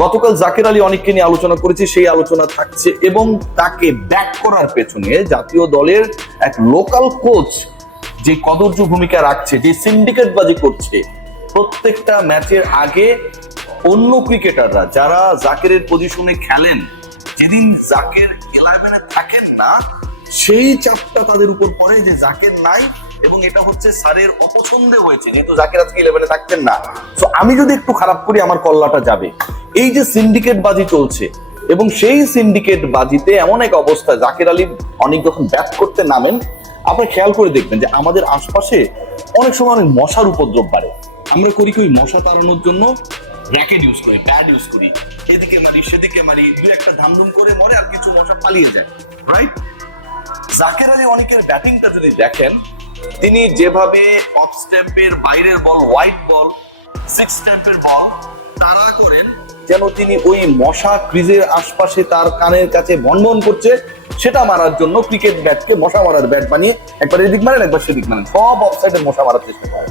গতকাল জাকের আলী অনেককে নিয়ে আলোচনা করেছি, সেই আলোচনা থাকছে এবং তাকে ব্যাক করার পেছনে জাতীয় দলের এক লোকাল কোচ যে কদর্য ভূমিকা রাখছে, যে সিন্ডিকেটবাজি করছে। প্রত্যেকটা ম্যাচের আগে অন্য ক্রিকেটাররা যারা জাকেরের পজিশনে খেলেন, যেদিন জাকের 11-এ থাকেন না, সেই চাপটা তাদের উপর পড়ে যে জাকের নাই, এবং এটা হচ্ছে স্যারের অপছন্দে হয়েছে যেহেতু জাকের আজকে 11-এ থাকছেন না। তো আমি যদি একটু খারাপ করি আমার কল্লাটা যাবে। এই যে সিন্ডিকেট বাজি চলছে, এবং সেই সিন্ডিকেট বাজিতে এমন এক অবস্থা, জাকের আলী অনেক যখন ব্যাট করতে নামেন, আপনি খেয়াল করে দেখবেন যে আমাদের আশপাশে অনেক সময় অনেক মশার উপদ্রব বাড়ে। আমরা করি কি, মশা তাড়ানোর জন্য র্যাকেট ইউজ করি, প্যাড ইউজ করি, এদিকে মারি সেদিকে মারি, দুই একটা ধামধুম করে মরে আর কিছু মশা পালিয়ে যায়, রাইট? জাকের আলী অনেকের ব্যাটিংটা যদি দেখেন, তিনি যেভাবে অফ স্ট্যাম্পের বাইরের বল, হোয়াইট বল, সিক্স স্ট্যাম্পের বল তাড়া করেন, যেন তিনি ওই মশা ক্রিজের আশপাশে তার কানের কাছে ভনভন করছে, সেটা মারার জন্য ক্রিকেট ব্যাটকে মশা মারার ব্যাট বানিয়ে একবার এদিক মারেন একবার সেদিক মারেন, সব অফসাইডে মশা মারার চেষ্টা করেন।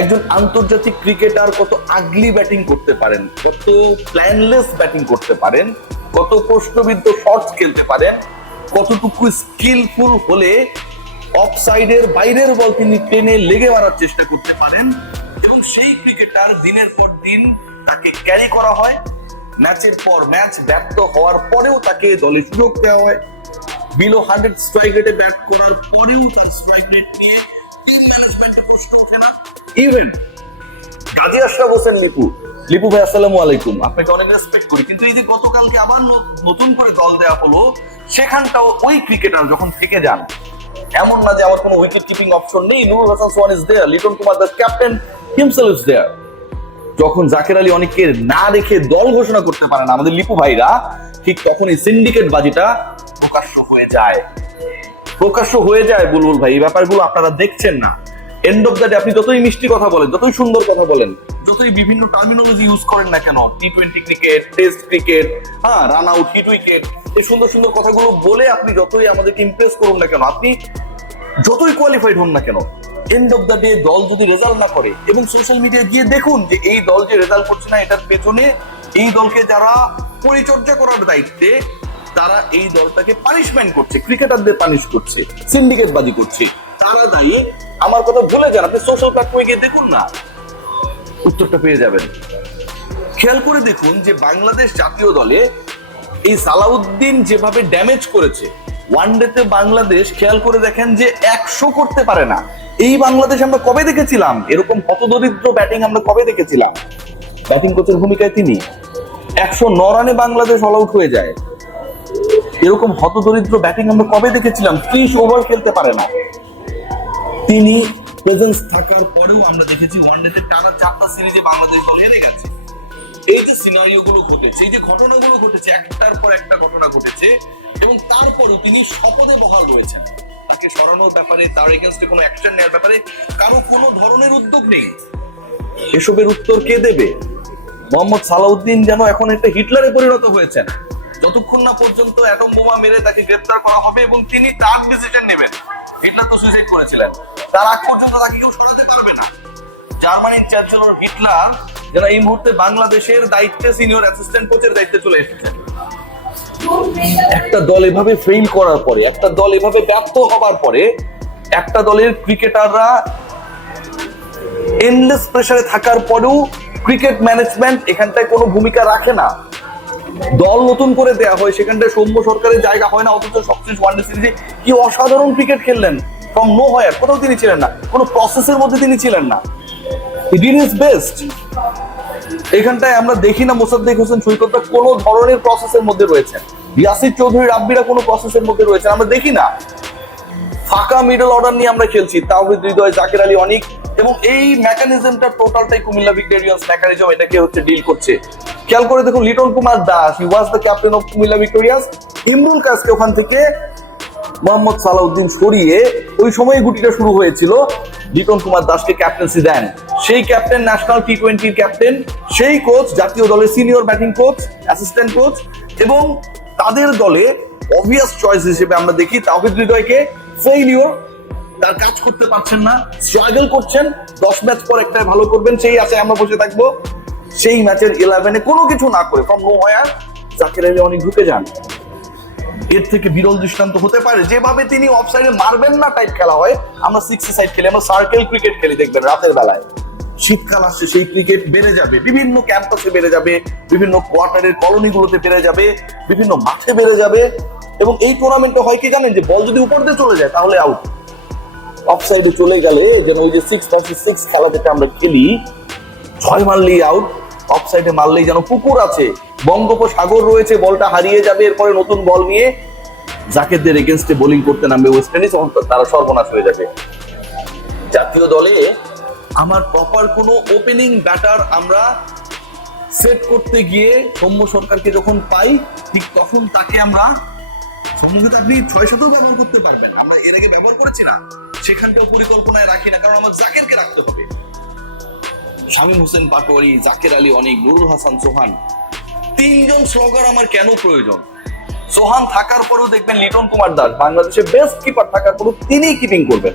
একজন আন্তর্জাতিক ক্রিকেটার কত আগলি ব্যাটিং করতে পারেন, কত প্ল্যানলেস ব্যাটিং করতে পারেন, কত প্রশ্নবিদ্ধ শটস খেলতে পারেন, কতটুকু স্কিলফুল হলে অফসাইডের বাইরের বল তিনি টেনে লেগে মারার চেষ্টা করতে পারেন, এবং সেই ক্রিকেটার দিনের পর দিন তাকে ক্যারি করা হয়, ম্যাচের পর ম্যাচ ব্যর্থ হওয়ার পরেও তাকে দলে সুযোগ দেওয়া হয়, বিলো 100 স্ট্রাইক রেটে ব্যাট করার পরেও তার স্ট্রাইক রেট নিয়ে টিম ম্যানেজমেন্টে প্রশ্ন ওঠে না। ইভেন গাজী আশরাফ হোসেন লিপু ভাই, আসসালামু আলাইকুম, আপনাকে অনেক রেসপেক্ট করি, কিন্তু এই যে গতকালকে আবার নতুন করে দল দেওয়া হলো, সেখানটাও ওই ক্রিকেটার যখন থেকে যান, এমন না যে আমার কোনো উইকেট কিপিং অপশন নেই, Nurul Hasan Sohan is there, Liton Kumar Das captain himself is there. যখন জাকের আলী অনেককে না রেখে দল ঘোষণা করতে পারেন আমাদের লিপু ভাইরা, ঠিক তখন এই সিন্ডিকেট বাজিটা প্রকাশ্য হয়ে যায়। বুলবুল ভাই, এই ব্যাপারগুলো আপনারা দেখছেন না। এন্ড অফ দ্য ডে আপনি যতই মিষ্টি কথা বলেন, যতই সুন্দর কথা বলেন, যতই বিভিন্ন টার্মিনোলজি ইউজ করেন না কেন, টি-20 cricket, test cricket, run out, hit wicket, এই সুন্দর সুন্দর কথাগুলো বলে আপনি যতই আমাদেরকে ইমপ্রেস করুন না কেন, আপনি যতই কোয়ালিফাইড হন না কেন, এন্ড অফ দ্য ডে দল যদি রেজাল্ট না করে, এবং সোশ্যাল মিডিয়ায় গিয়ে দেখুন যে এই দল যে রেজাল্ট করছে না, এটার পেছনে এই দলকে যারা পরিচর্যা করার দায়িত্বে, তারা এই দলটাকে পানিশমেন্ট করছে, ক্রিকেটারদের পানিশ করছে, সিন্ডিকেট বাজি করছে, তারা দায়ী। আমার কথা ভুলে যান, আপনি সোশ্যাল প্ল্যাটফর্মে গিয়ে দেখুন না, উত্তরটা পেয়ে যাবেন। খেয়াল করে দেখুন যে বাংলাদেশ জাতীয় দলে এই সালাউদ্দিন যেভাবে ড্যামেজ করেছে, ওয়ানডেতে বাংলাদেশ খেয়াল করে দেখেন যে 100 করতে পারে না। এই বাংলাদেশ আমরা কবে দেখেছিলাম? এরকম হতদরিদ্র ব্যাটিং আমরা কবে দেখেছিলাম? ব্যাটিং কোচের ভূমিকায় তিনি 109 রানে বাংলাদেশ অল আউট হয়ে যায়। এরকম হতদরিদ্র ব্যাটিং আমরা কবে দেখেছিলাম? 30 ওভার খেলতে পারে না। তিনি প্রেজেন্স থাকার পরেও আমরা দেখেছি ওয়ানডেতে টানা 4টা সিরিজে বাংলাদেশ দল হেরে গেছে। এই যে সিনারিও গুলো ঘটেছে, এই যে ঘটনাগুলো ঘটেছে, একটার পর একটা ঘটনা ঘটেছে, এবং তারপরেও তিনি শপথে বহাল রয়েছেন। তাকে সরানোর ব্যাপারে, তার এগেইনস্টে কোনো অ্যাকশন নেওয়ার ব্যাপারে কারো কোনো ধরনের উদ্যোগ নেই। এসবের উত্তর কে দেবে? মোহাম্মদ সালাউদ্দিন যেন এখন একটা হিটলারে পরিণত হয়েছেন। যতক্ষণ না পর্যন্ত অ্যাটম বোমা মেরে তাকে গ্রেফতার করা হবে এবং তিনি তার ডিসিশন নেবেন। হিটলার তো সুইসাইড করেছিলেন, তার আগ পর্যন্ত তাকে কেউ সরাতে পারবে না। জার্মানির চ্যান্সেলর হিটলার যেন এই মুহূর্তে বাংলাদেশের দায়িত্বে, সিনিয়র অ্যাসিস্ট্যান্ট কোচের দায়িত্বে চলে এসেছেন। একটা দল এভাবে ফেইল করার পরে, একটা দল এভাবে ব্যর্থ হবার পরে, একটা দলের ক্রিকেটাররা এন্ডলেস প্রেসারে থাকার পরেও ক্রিকেট ম্যানেজমেন্ট এখানটায় কোনো ভূমিকা রাখে না। দল নতুন করে দেয়া হয়, সেখানটায় সৌম্য সরকারের জায়গা হয় না, অথচ সবচেয়ে ওয়ানডে সিরিজে কি অসাধারণ ক্রিকেট খেললেন। ফ্রম নো হোয়ার, কোথাও তিনি ছিলেন না, কোনো প্রসেসের মধ্যে তিনি ছিলেন না। He did his best. এখানটায় আমরা দেখি না মোসাদ্দেক হোসেন সৈকতটা কোনো ধরনের প্রসেসের মধ্যে রয়েছে, ইয়াসির চৌধুরী রাব্বিরা কোনো প্রসেসের মধ্যে রয়েছে আমরা দেখি না। ফাঁকা মিডল অর্ডার নিয়ে আমরা খেলছি, তাওহিদ হৃদয়, জাকের আলী অনিক, এবং এই মেকানিজমটা টোটালটাই কুমিল্লা ভিক্টোরিয়ান্স মেকানিজম এটাকে হচ্ছে ডিল করছে। খেয়াল করে দেখুন, Liton Kumar Das, he was the captain of Comilla Victorians, Imrul কাজকে ওখান থেকে মোহাম্মদ সালাউদ্দিন সরিয়ে ওই সময় গুটিটা শুরু হয়েছিল, লিটন কুমার দাসকে ক্যাপ্টেন্সি দেন। সেই ক্যাপ্টেন ন্যাশনাল টি-20 ক্যাপ্টেন, সেই কোচ জাতীয় দলের senior batting coach, assistant coach, এবং তাদের দলে অবভিয়াস চয়েস হিসেবে আমরা দেখি তাওহিদ হৃদয়কে। ফেইলিওর, তার কাজ করতে পারছেন না, স্ট্রাগল করছেন, 10 ম্যাচ পর একটাই ভালো করবেন সেই আশায় আমরা বসে থাকবো। সেই ম্যাচের 11-এ কোনো কিছু না করে from nowhere Zaker Ali অনেক ঢুকে যান। এর থেকে বিরল দৃষ্টান্ত হতে পারে যেভাবে তিনি অফসাইডে মারবেন না টাইপ খেলা হয়, আমরা 6 সাইড খেলি, আমরা সার্কেল ক্রিকেট খেলি, দেখবেন রাতের বেলায়। শীতকাল আসছে, সেই ক্রিকেট বেড়ে যাবে, বিভিন্ন ক্যাম্পাসে বেড়ে যাবে, বিভিন্ন কোয়ার্টারের কলোনিগুলোতে বেড়ে যাবে, বিভিন্ন মাঠে বেড়ে যাবে। এবং এই টুর্নামেন্টে হয় কি জানেন, যে বল যদি উপর দিয়ে চলে যায় তাহলে আউট, অফসাইডে চলে গেলে যেন ওই যে 6 খেলা যেটা আমরা খেলি, 6 মারলেই আউট, অফসাইডে মারলেই যেন পুকুর আছে, বঙ্গোপসাগর রয়েছে, বলটা হারিয়ে যাবে, এরপরে নতুন বল নিয়ে জাকেরদের এগেনস্টে বোলিং করতে নামবে ওয়েস্ট ইন্ডিজ, তারা সর্বনাশ হয়ে যাবে। জাতীয় দলে আমার প্রপার কোনো ওপেনিং ব্যাটার আমরা সেট করতে গিয়ে সৌম্য সরকারকে যখন পাই, ঠিক তখন তাকে আমরা সম্ভবত আপনি 6-7 ব্যবহার করতে পারবেন, আমরা এর আগে ব্যবহার করেছি না, সেখানটাও পরিকল্পনায় রাখি না, কারণ আমার জাকেরকে রাখতে হবে। শামীম হোসেন পাটোয়ারি, জাকের আলী অনেক, নুরুল হাসান সোহান, 3 জন স্লোগার আমার কেন প্রয়োজন? সোহান থাকার পরেও দেখবেন লিটন কুমার দাস বাংলাদেশের বেস্ট কিপার থাকার পরেও তিনিই কিপিং করবেন।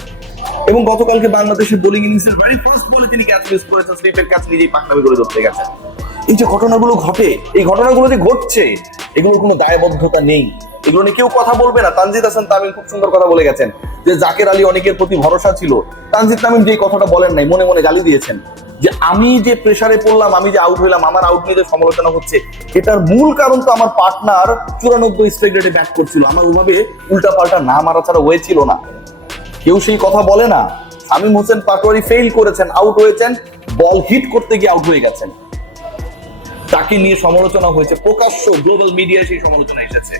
এবং গতকালকে বাংলাদেশের বোলিং ইনিংসের ভেরি ফার্স্ট বলে তিনি ক্যাচ মিস করেছেন, স্লিপের ক্যাচ নিজেই পাকনামি করে ধরতে গেছেন। এই যে ঘটনাগুলো ঘটে, এই ঘটনাগুলো যে ঘটছে, এগুলোর কোনো দায়বদ্ধতা নেই, এগুলো নিয়ে কেউ কথা বলবে না। তানজিদ হাসান তামিম খুব সুন্দর কথা বলে গেছেন যে জাকের আলী অনেকের প্রতি ভরসা ছিল। তানজিদ তামিম যে কথাটা বলেন নাই, মনে মনে গালি দিয়েছেন যে আমি যে প্রেসারে পড়লাম, আমি যে আউট হইলাম, আমার আউট নিয়ে যে সমালোচনা হচ্ছে, এটার মূল কারণ তো আমার পার্টনার 94 স্ট্রাইক রেটে ব্যাট করছিল, আমার ওভাবে উল্টা পাল্টা না মারা ছাড়া হয়েছিল না। কেউ সেই কথা বলে না। শামীম হোসেন পাটোয়ারি ফেল করেছেন, আউট হয়েছেন, বল হিট করতে গিয়ে আউট হয়ে গেছেন, তাকে নিয়ে সমালোচনা হয়েছে, প্রকাশ্য গ্লোবাল মিডিয়ায় সেই সমালোচনা এসেছে।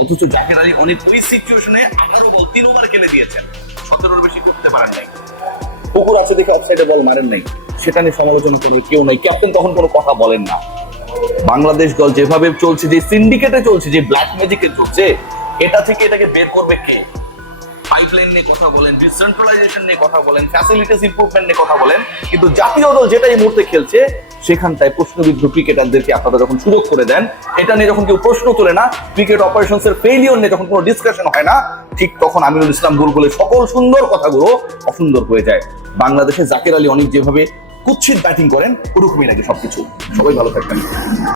অথচ জাকের আলী অনেক ওই সিচুয়েশনে 18 বল 3 ওভার খেলে দিয়েছেন, 17-এর বেশি করতে পারেন নাই, পুকুর আছে দেখে অফসাইডে বল মারেন নাই, সেটা নিয়ে সমালোচনা করবে কেউ নাই, ক্যাপ্টেন তখন কোনো কথা বলেন না। বাংলাদেশ দল যেভাবে চলছে, যে সিন্ডিকেটে চলছে, যে ব্ল্যাক ম্যাজিকে চলছে, এটা থেকে এটাকে বের করবে কে? পাইপলাইন নিয়ে কথা বলেন, ডিসেন্ট্রালাইজেশন নিয়ে কথা বলেন, ফ্যাসিলিটিস ইমপ্রুভমেন্ট নিয়ে কথা বলেন, কিন্তু জাতীয় দল যেটা এই মুহূর্তে খেলছে সেখানটায় প্রশ্নবিদ্ধ ক্রিকেটারদেরকে আপনারা যখন সুযোগ করে দেন, এটা নিয়ে যখন কেউ প্রশ্ন তোলে না, ক্রিকেট অপারেশনস এর ফেইলিওর নিয়ে যখন কোনো ডিসকাশন হয় না, ঠিক তখন আমিনুল ইসলাম বুলবুলের সকল সুন্দর কথাগুলো অসুন্দর হয়ে যায়। বাংলাদেশে জাকের আলী অনেক যেভাবে কুৎসিত ব্যাটিং করেন, ওরকমই লাগে সবকিছু। সবাই ভালো থাকবেন।